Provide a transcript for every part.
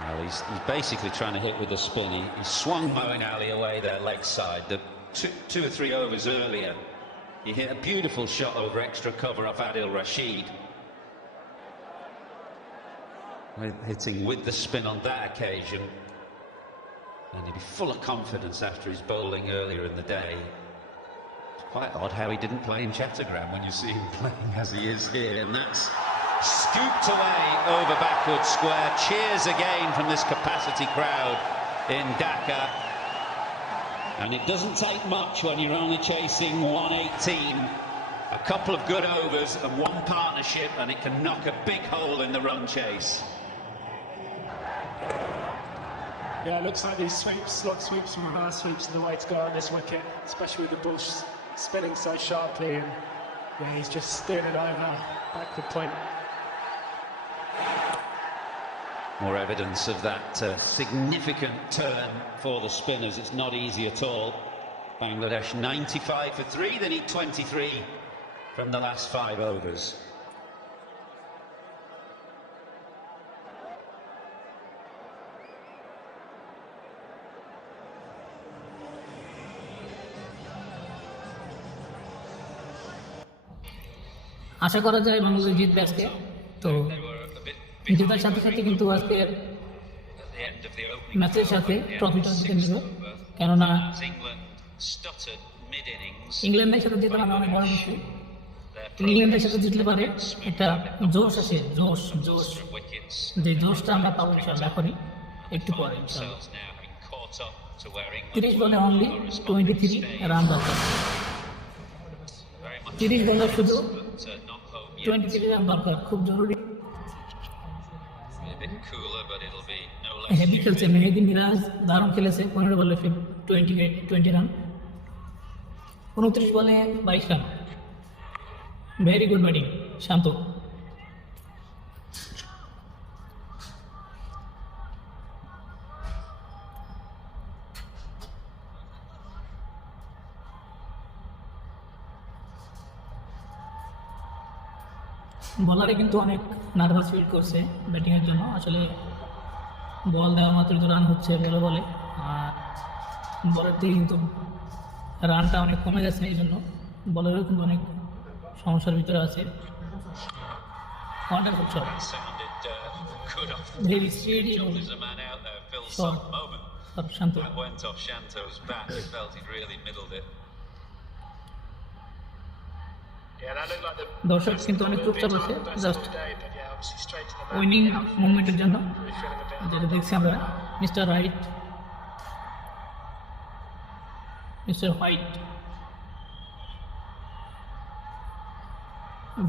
Well, he's basically trying to hit with a spin. He swung Moeen Ali away there, leg side. The two or three overs earlier, he hit a beautiful shot over extra cover off Adil Rashid. Hitting with the spin on that occasion. And he'd be full of confidence after his bowling earlier in the day. It's quite odd how he didn't play in Chattogram when you see him playing as he is here. And that's scooped away over backward square. Cheers again from this capacity crowd in Dhaka. And it doesn't take much when you're only chasing 118. A couple of good overs and one partnership, and it can knock a big hole in the run chase. Yeah, it looks like these sweeps, slot sweeps and reverse sweeps are the way to go on this wicket, especially with the ball spinning so sharply. And yeah, he's just steering it over backward point. More evidence of that significant turn for the spinners. It's not easy at all. Bangladesh 95 for 3, they need 23 from the last 5 overs. আশা করা যায় বাংলাদেশ জিতবে আজকে। তো জেতার সাথে সাথে কিন্তু আজকে ম্যাচের সাথে ট্রফিটা জিতে নেব, কেননা ইংল্যান্ডের সাথে জেতার আমার অনেক বড় কিছু। ইংল্যান্ডের সাথে জিতলে পারে একটা জোশ আসে, জোশ যে জোশটা আমরা পাবো ইনশাআল্লাহ এখনই, একটু পরে ইনশাআল্লাহ। 30 বলে অনলি 23 রান দরকার, 30 বলে শুধু 23 রান দরকার, খুব জরুরি। হেভি খেলছে মেহেদি মিরাজ, দারুণ খেলেছে। 15 বলে 20 রান, 29 বলে 22 রান। ভেরি গুড ব্যাটিং শান্ত। বলারে কিন্তু অনেক নার্ভাস ফিল করছে ব্যাটিংয়ের জন্য। আসলে বল দেওয়া মাত্র তো রান হচ্ছে বলে, আর বলের থেকে কিন্তু রানটা অনেক কমে গেছে, এই জন্য বলারও কিন্তু অনেক সমস্যার ভিতরে আছে। Wonderful shot, very speedy shot for Shanto. দর্শক কিন্তু অনেক চুপচাপ আছে, জাস্ট উইনিং মুভমেন্টের জন্য, যেটা দেখছি আমরা। Mister Right, mister White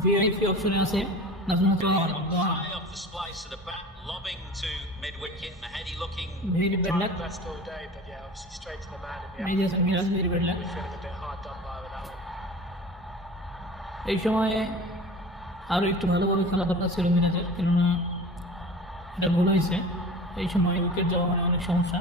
VIP অপশনে আছে। Very bad luck, Miraz very bad luck. এই সময়ে আরও একটু ভালোভাবে খেলা দরকার ছিল মিরাজের, কেননা এটা ভুল হয়েছে। এই সময় উইকেট যাওয়া মানে অনেক সমস্যা।